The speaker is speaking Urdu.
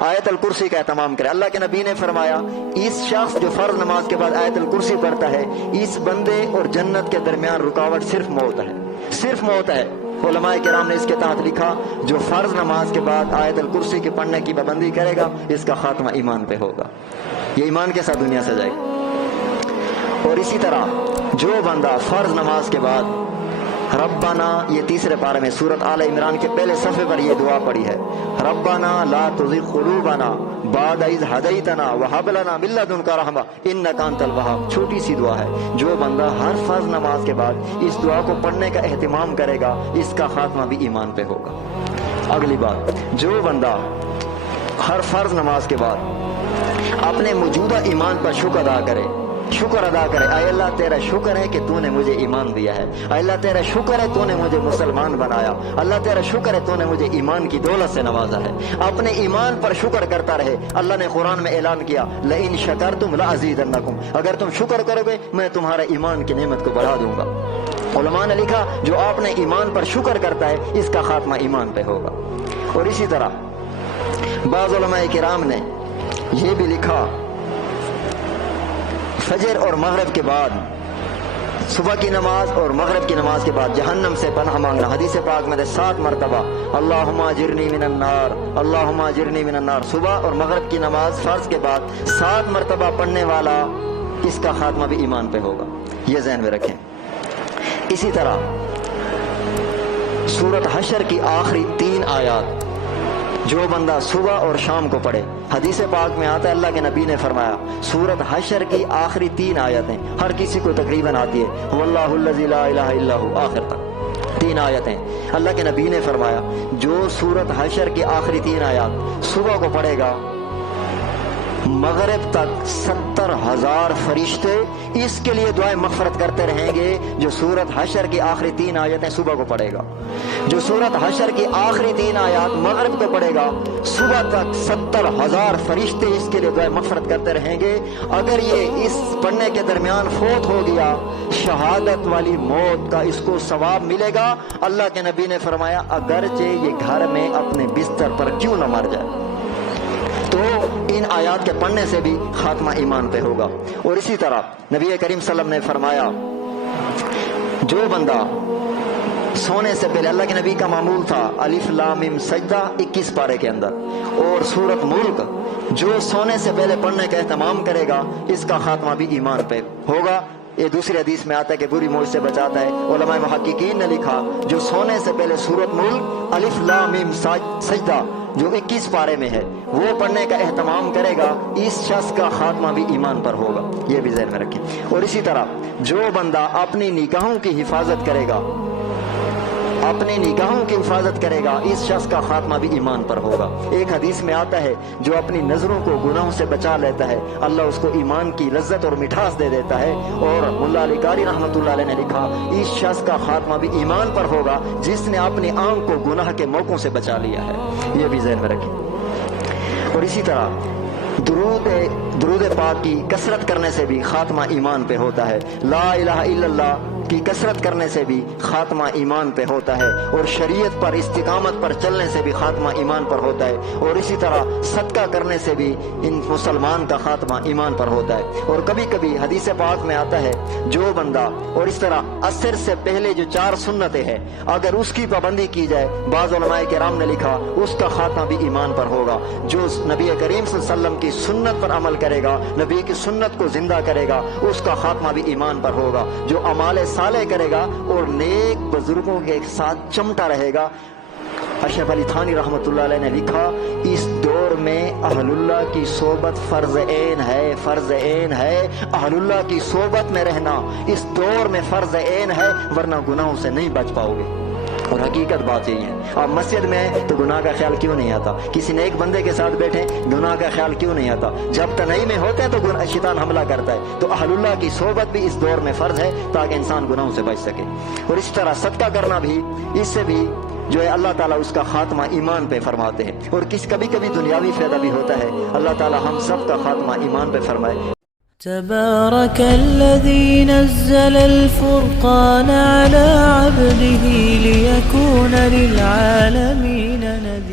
آیت الکرسی کا اہتمام کرے۔ اللہ کے نبی نے فرمایا اس شخص جو فرض نماز کے بعد آیت الکرسی پڑھتا ہے، اس بندے اور جنت کے درمیان رکاوٹ صرف موت ہے، صرف موت ہے۔ علماء کرام نے اس کے تحت لکھا جو فرض نماز کے بعد آیت الکرسی کے پڑھنے کی پابندی کرے گا اس کا خاتمہ ایمان پہ ہوگا، یہ ایمان کے ساتھ دنیا سے جائے گا۔ اور اسی طرح جو بندہ فرض نماز کے بعد ربنا، یہ تیسرے پارے میں سورۃ آل عمران کے پہلے صفحے پر یہ دعا پڑھی ہے، ربنا لا تزغ قلوبنا بعد اذ ہدیتنا وہب لنا من لدنک رحمۃ انک انت الوہاب، چھوٹی سی دعا ہے۔ جو بندہ ہر فرض نماز کے بعد اس دعا کو پڑھنے کا اہتمام کرے گا اس کا خاتمہ بھی ایمان پہ ہوگا۔ اگلی بات، جو بندہ ہر فرض نماز کے بعد اپنے موجودہ ایمان پر شکر ادا کرے، شکر ادا کرے، اے اللہ تیرا شکر ہے کہ تو نے مجھے ایمان دیا ہے، اے اللہ تیرا شکر ہے تو نے مجھے مسلمان بنایا، اللہ تیرا شکر ہے تو نے مجھے ایمان کی دولت سے نوازا ہے، اپنے ایمان پر شکر کرتا رہے۔ اللہ نے قرآن میں اعلان کیا لئن شکرتم لازیدنکم، اگر تم شکر کرو گے میں تمہارے ایمان کی نعمت کو بڑھا دوں گا۔ علماء نے لکھا جو اپنے ایمان پر شکر کرتا ہے اس کا خاتمہ ایمان پہ ہوگا۔ اور اسی طرح بعض علماء کرام نے یہ بھی لکھا فجر اور مغرب کے بعد، صبح کی نماز اور مغرب کی نماز کے بعد جہنم سے پناہ مانگنا۔ حدیث پاک میں 7 مرتبہ اللہم اجرنی من النار، اللہم اجرنی من النار، صبح اور مغرب کی نماز فرض کے بعد 7 مرتبہ پڑھنے والا اس کا خاتمہ بھی ایمان پہ ہوگا، یہ ذہن میں رکھیں۔ اسی طرح سورۃ حشر کی آخری 3 آیات جو بندہ صبح اور شام کو پڑھے، حدیث پاک میں آتا ہے اللہ کے نبی نے فرمایا سورۃ حشر کی آخری 3 آیتیں ہر کسی کو تقریباً آتی ہے، واللہ الذی لا الہ الا ہو، آخر تک 3 آیتیں اللہ کے نبی نے فرمایا جو سورۃ حشر کی آخری 3 آیات صبح کو پڑھے گا مغرب تک 70,000 فرشتے اس کے لیے دعائیں مغفرت کرتے رہیں گے جو سورۃ حشر کی آخری 3 آیتیں صبح کو پڑھے گا۔ جو سورۃ حشر کی آخری 3 آیات مغرب کو پڑھے گا صبح تک 70,000 فرشتے اس کے لیے دعائیں مغفرت کرتے رہیں گے۔ اگر یہ اس پڑھنے کے درمیان فوت ہو گیا شہادت والی موت کا اس کو ثواب ملے گا۔ اللہ کے نبی نے فرمایا اگرچہ یہ گھر میں اپنے بستر پر کیوں نہ مر جائے۔ تو ان آیات کے پڑھنے سے بھی خاتمہ ایمان پہ ہوگا۔ اور اسی طرح نبی کریم صلی اللہ علیہ وسلم نے فرمایا جو بندہ سونے سے پہلے، اللہ کے نبی کا معمول تھا الف لام میم سجدہ 21 پارے کے اندر، اور سورۃ ملک جو سونے سے پہلے پڑھنے کا اہتمام کرے گا اس کا خاتمہ بھی ایمان پہ ہوگا۔ یہ دوسری حدیث میں آتا ہے کہ بری موج سے بچاتا ہے۔ علماء محققین نے لکھا جو سونے سے پہلے سورۃ ملک الف لام میم سجدہ جو 21 پارے میں ہے وہ پڑھنے کا اہتمام کرے گا اس شخص کا خاتمہ بھی ایمان پر ہوگا، یہ بھی ذہن میں رکھیں۔ اور اسی طرح جو بندہ اپنی نگاہوں کی حفاظت کرے گا، اپنی نگاہوں کی حفاظت کرے گا اس شخص کا خاتمہ بھی ایمان پر ہوگا۔ ایک حدیث میں آتا ہے جو اپنی نظروں کو گناہوں سے بچا لیتا ہے اللہ اس کو ایمان کی لذت اور مٹھاس دے دیتا ہے۔ اور ملا علی قاری رحمۃ اللہ علیہ نے لکھا اس شخص کا خاتمہ بھی ایمان پر ہوگا جس نے اپنی آنکھ کو گناہ کے موقعوں سے بچا لیا ہے، یہ بھی ذہن میں رکھیں۔ اور اسی طرح درود پاک کی کثرت کرنے سے بھی خاتمہ ایمان پہ ہوتا ہے، لا الہ الا اللہ کی کثرت کرنے سے بھی خاتمہ ایمان پہ ہوتا ہے، اور شریعت پر استقامت پر چلنے سے بھی خاتمہ ایمان پر ہوتا ہے، اور اسی طرح صدقہ کرنے سے بھی ان مسلمان کا خاتمہ ایمان پر ہوتا ہے۔ اور کبھی کبھی حدیث پاک میں آتا ہے جو بندہ، اور اس طرح عصر سے پہلے جو 4 سنتیں ہیں اگر اس کی پابندی کی جائے بعض علماء کرام نے لکھا اس کا خاتمہ بھی ایمان پر ہوگا۔ جو نبی کریم صلی اللہ علیہ وسلم کی سنت پر عمل کرے گا، نبی کی سنت کو زندہ کرے گا اس کا خاتمہ بھی ایمان پر ہوگا۔ جو اعمال صالح کرے گا اور نیک بزرگوں کے ساتھ چمٹا رہے گا۔ اشرف علی تھانی رحمۃ اللہ علیہ نے لکھا اس دور میں اہل اللہ کی صحبت فرض عین ہے، فرض عین ہے، اہل اللہ کی صحبت میں رہنا اس دور میں فرض عین ہے ورنہ گناہوں سے نہیں بچ پاؤ گے۔ اور حقیقت بات یہی ہے، آپ مسجد میں تو گناہ کا خیال کیوں نہیں آتا، کسی نیک بندے کے ساتھ بیٹھے گناہ کا خیال کیوں نہیں آتا، جب تنہائی میں ہوتے ہیں تو شیطان حملہ کرتا ہے۔ تو اہل اللہ کی صحبت بھی اس دور میں فرض ہے تاکہ انسان گناہوں سے بچ سکے۔ اور اس طرح صدقہ کرنا بھی، اس سے بھی جو ہے اللہ تعالیٰ اس کا خاتمہ ایمان پہ فرماتے ہیں۔ اور کبھی کبھی دنیاوی فائدہ بھی ہوتا ہے، اللہ تعالیٰ ہم سب کا خاتمہ ایمان پہ فرمائے۔ تبارك الذي نزل الفرقان على عبده ليكون للعالمين نذيرا